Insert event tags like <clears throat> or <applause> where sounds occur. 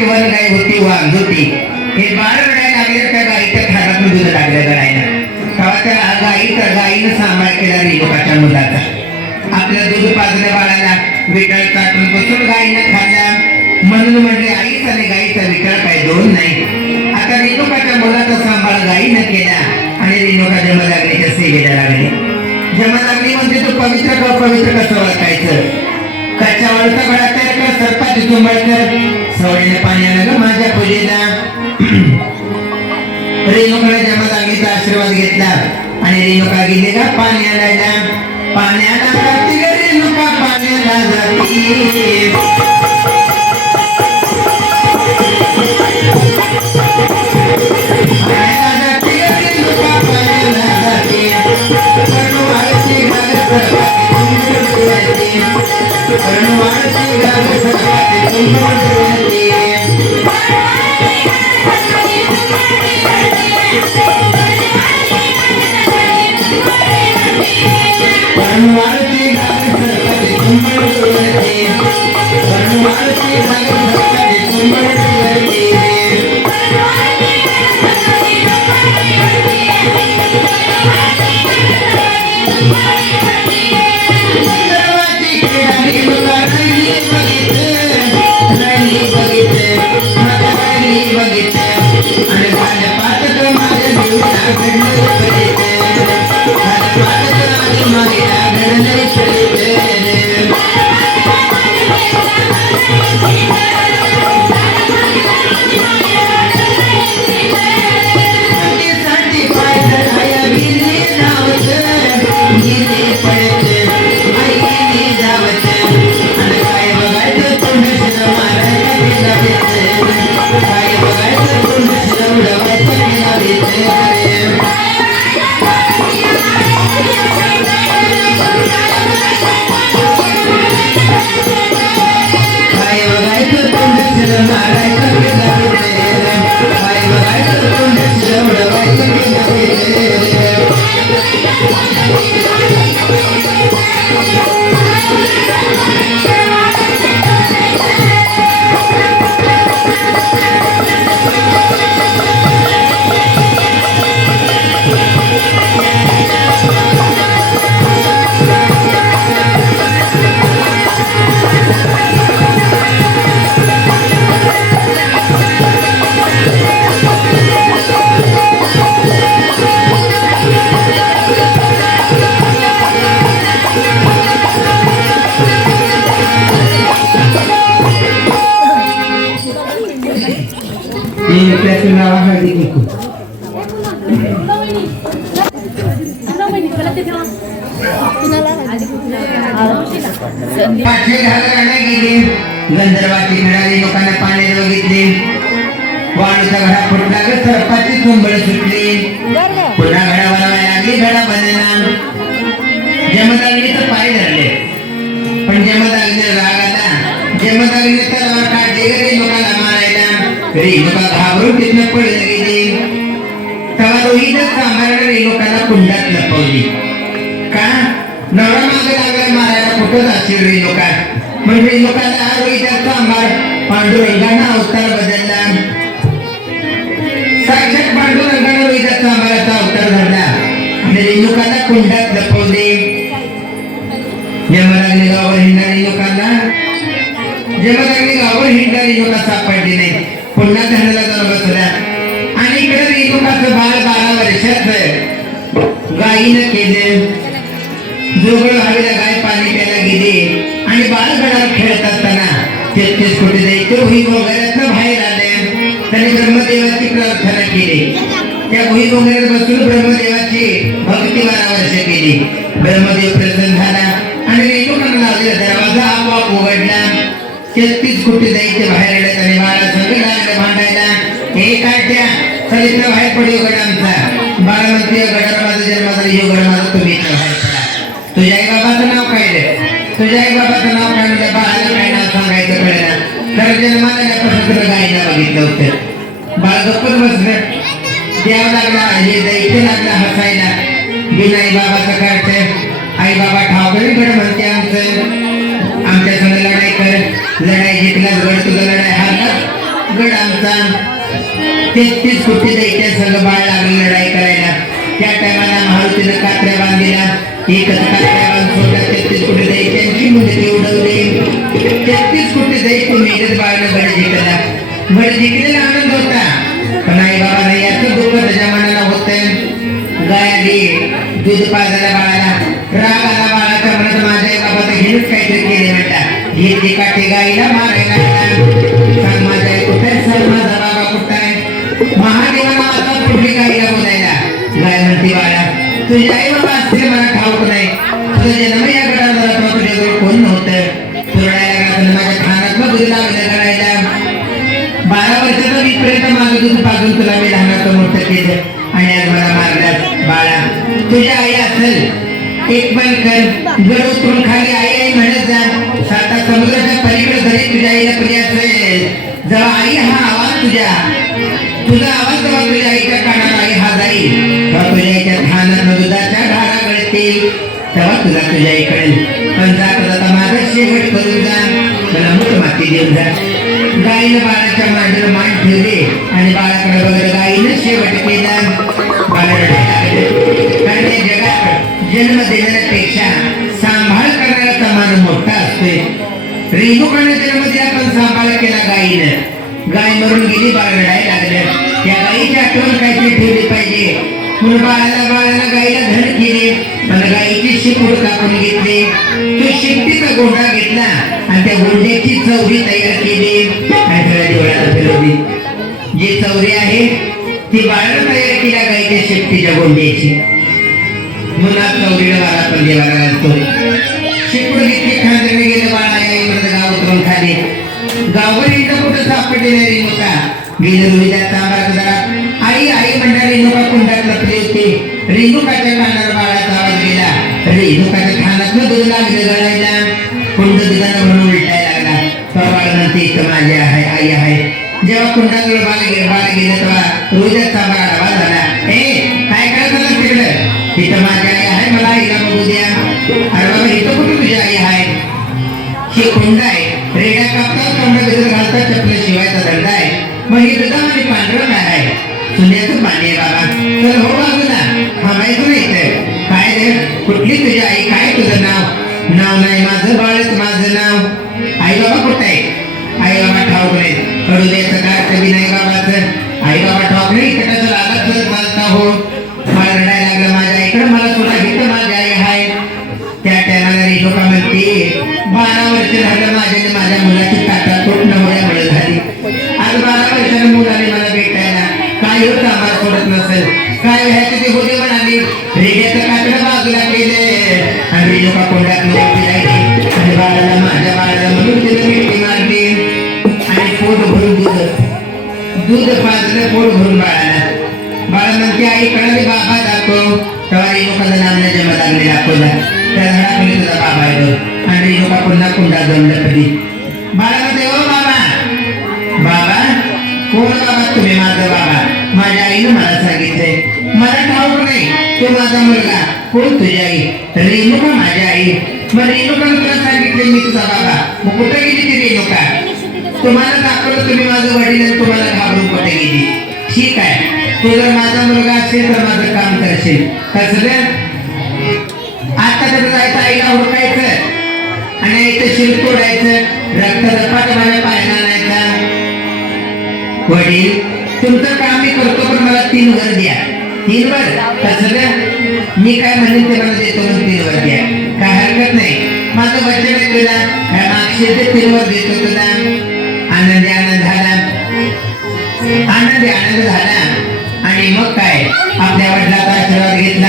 एक one guy होती वाघ होती. हे बाळ रडायला लागले त्या गाईच्या थारातून दूध लागलं गळायला तेव्हा त्या गाई तर गाईनं सांभाळ केला रेणुकाच्या मुलाचा. आपल्या दूध पाजल्या बाळाला विटाळ चाटून बसून गाईनं खाल्ला. म्हणून म्हणले आईच आणि गाईचा विटाळ काय दोन नाही. आता रेणुकाच्या मुलाचा सांभाळ गाईनं केला आणि रेणुका जमलाग्नीच्या सेवेला लागली. जमलाग्नी म्हणजे तो पवित्र का पवित्र कसं ओळखायचं? त्याच्या वळचा गळाकर का सरपाची चुंबळकर सवडीने पाण्यानं ग माझ्या पूजेला. <clears throat> रेणुकाला जमलाग्नीचा आशीर्वाद घेतला. आणि रेणुका गेली का पाणी आणायला. पाण्याला जाती रेणुका पाण्याला जाती. त्याचं नाव हळदी कुंकू पाचशे घालवायला गेली गंधर्वाची खेळाली लोकांना पाण्याला बघितले वाळूचा घडा फुटला ग सरपाची चुंबळ सुटली पुन्हा घडा बनवायला लागली घडा बनला जमदाग्नीचं पाय धरले पण जमदाग्नी राग आला जमदाग्नी तलवार काढली ग रे लोकांना मारायला रेणुका तेव्हा रोहितच कुंडात लपवली का नवरा मागे मारायला कुठं जाशील रेणुका म्हणजे लोकांना सांभाळ अवतार बदलला साक्षात पांडुरंगानं रोहिताचा सांभाळाचा अवतार धरला आणि रेणुकाला कुंडात लपवले यमराजने गावावर हिंडणारी लोकांना जमदाग्नी गावावर हिंडणारी लोक सापडली नाही. पुन्हा धरणाला जाऊन बसला आणि इकडे रेणुकाचं बाळ बारा वर्षाचं गायीनं केलं. जोगळ हवेला गाय पाणी प्यायला गेली. आणि बाळगडावर खेळत असताना तेहतीस कोटी जायचं भुईगोंगऱ्यातनं बाहेर आले. त्यांनी ब्रह्मदेवाची प्रार्थना केली. त्या भुईगोंगऱ्यात बसून ब्रह्मदेवाची भक्ती बारा वर्ष केली. ब्रह्मदेव प्रसन्न झाला. आणि रेणुकांना लावलेला दरवाजा आपोआप उघडला. तेहतीस कुठे दैत्य बाहेर आले आणि बाळा सगळं लागलं भांडायला. हे काय त्या चरित्र बाहेर पडू गड आमचा. बाळ म्हणते गडाला माझा जन्म झाला यो गड माझा तुम्ही इथं बाहेर पडा. तुझ्या आई बाबाचं नाव काय रे? तुझ्या आई बाबाचं नाव काय म्हणजे बाळाला काय नाव सांगायचं कळलं तर जन्माला आल्यापासून तुला गायला बघितलं होतं. बाळ गप्पच बसलं. द्यावं लागला हे दैत्य लागला हसायला. बिना आई बाबाचं काय आई बाबा ठावगडी गड म्हणते आमचं. सांगितलं संग लढाई कर लढाई जिंकलाच गड तुझं लढाई हारला गड आमचा. तेहतीस कोटी दैत्य सगळं बाळ लागली लढाई करायला. त्या टायमाला महारुतीनं कात्र्या बांधलेल्या एकच कात्र्या बांधून सोडल्या तेहतीस कोटी दैत्यांची मुलगी उडवली. तेहतीस कोटी दैत्य मेघत बाळानं गड जिंकला. गड जिंकलेला आनंद होता. पण आई बाबा नाही याचं दुःख त्याच्या मनाला होतं गाय दूध पाजायला बाळाला. राग आला बाळाच्या मनात माझ्या बाबा तर हेच काहीतरी केले म्हणतात हे ते काटे गाईला मारायला लागला. सांग माझ्या आई कुठे आहे? सांग माझा बाबा कुठे? आहे महादेवाला आता पुढली गाईला बोलायला. गाय म्हणते बाळा तुझी आई बाबा असते मला ठाऊक नाही. तुझा जन्म या गडाला कोण नव्हतं? तुरडायला माझ्या खानात दूध लागलं गडायला. बारा वर्षाचा मी पर्यंत माझं दूध पाजून तुला मी लहानाचं मोठं केलं. आणि आज मला मारलास बाळा तुझ्या आई असेल एक पण कर गड उतरून खाली आई आई म्हणत जा. साता समुद्राच्या पलीकडे जरी तुझ्या आईला प्रिया जेव्हा आई हा आवाज तुझ्या. तुझा आवाज जेव्हा तुझ्या आईच्या कानात आई हा जाईल तेव्हा तुझ्या आईच्या ध्यानात दुधाच्या धारा गळतील. तेव्हा तुझा तुझ्या आईकडे. पण जाता जाता माझा शेवट करून जा. मला मूठ माती देऊन जा. गाईनं बाळाच्या मांडीवर मान ठेवले आणि बाळाकडे बघत गाईनं शेवट केला. कारण या जगात जन्म देण्यापेक्षा सांभाळ करणाऱ्याचा मान मोठा असतोय रेणुकाने जन्म दिला पण सांभाळ केला गाईनं गाय मरून गेली बाळ रडायला लागलं त्या गाईची आठवण काहीतरी ठेवली पाहिजे म्हणून बाळाला बाळाला गाईला धड केले पण गाईची शिपूड कापून घेतली तो शिफ्टीचा गोंडा घेतला आणि त्या गोंड्याची चौरी तयार केली आणि सगळ्या डोळ्याला फिरवली जी चौरी आहे ती बाळाला तयार केल्या गायच्या शेपटीच्या गोंड्याची म्हणून आज चौरीला बाळा पण देवाला घालतो शेपूट घेतली खांद्याने गेलं बाळा आई म्हणत गाव उतरून खाली. गावभर एकदा कुठं सापडले नाही रेणुका गेलं रोहिदास तांबार जरा. आई आई म्हणणार रेणुका कुंडात लपली होती. रेणुकाच्या कानावर बाळाचा आवाज गेला. रेणुकाच्या खानात दूध लागलं गळायला. कुंड दुधानं म्हणून उलटायला लागला. तो बाळ म्हणते इथं माझी आहे आई आहे. जेव्हा कुंडांकडे बाल गेले बाल गेले तेव्हा रोहिदास तांबार आवाज आला ए काय काय झालं तिकडं इथं माझी आई आहे मला आईला बघू द्या अरे बाबा इथं कुठे तुझी आई आहे ही कुंड आहे रेड्या कापतात तोंड गजर घालतात चपले शिवायचा धंदा आहे मग ही दुधा आणि पांढरं काय आहे सुन्याचं पाणी आहे बाबा तर हो बाजूला थांबायचं नाही इथं काय रे कुठली तुझी आई काय तुझं नाव नाव नाही माझं बाळच माझं नाव आई बाबा कुठं आहे आई बाबा ठाऊक नाही करू द्यायचं माझ्या आणि माझ्या मुलाची ताटात पोट नवऱ्यामुळे झाली आज बारा वर्षानं मुलाने मला भेटायला काय होतं आम्हाला सोडत नसेल काय व्हायची ती होती म्हणाली रेड्याचं काकडं बाजूला केले आणि रेणुका कोंडात नव्हती राहिली आणि बाळाला माझ्या बाळाला म्हणून तिने मिठी मारली आणि पोट भरून दूध दूध पाजलं पोट भरून बाळाला बाळा म्हणते आई कळाले बाबा दाखव तेव्हा रेणुकाचं नाम नाही लागले दाखवला त्या झाडाखाली तुझा बाबा येतो आणि रेणुका पुन्हा कुंडा जमलं कधी बाळा देव बाबा. बाबा कोण बाबा तुम्ही माझा बाबा? माझ्या आईनं मला सांगितलंय. मला ठाऊक नाही तू माझा मुलगा. कोण तुझी आई? रेणुका माझी आई. मग रेणुका तुला सांगितले मी तुझा बाबा. मग कुठे गेली ती रेणुका? तुम्हाला दाखवलं तुम्ही माझं वडील आणि तुम्हाला घाबरून कुठे गेली? ठीक आहे. तू जर माझा मुलगा असेल तर माझं काम करशील. कसलं आता त्याचं जायचं आईला हुडकायचं आणि इथं शिल्प तोडायचं रक्त रपाट माझ्या पायाला आणायचा वडील तुमचं काम मी करतो पण मला तीन वर द्या. तीन वर? कसलं मी काय म्हणेन ते मला देतो म्हणून तीन वर द्या. काय हरकत नाही. माझं वचन तुला. काय ते तीन वर देतो तुला. आनंद आनंद झाला. आनंद आनंद झाला. आणि मग काय? आपल्या वडिलाचा आशीर्वाद घेतला.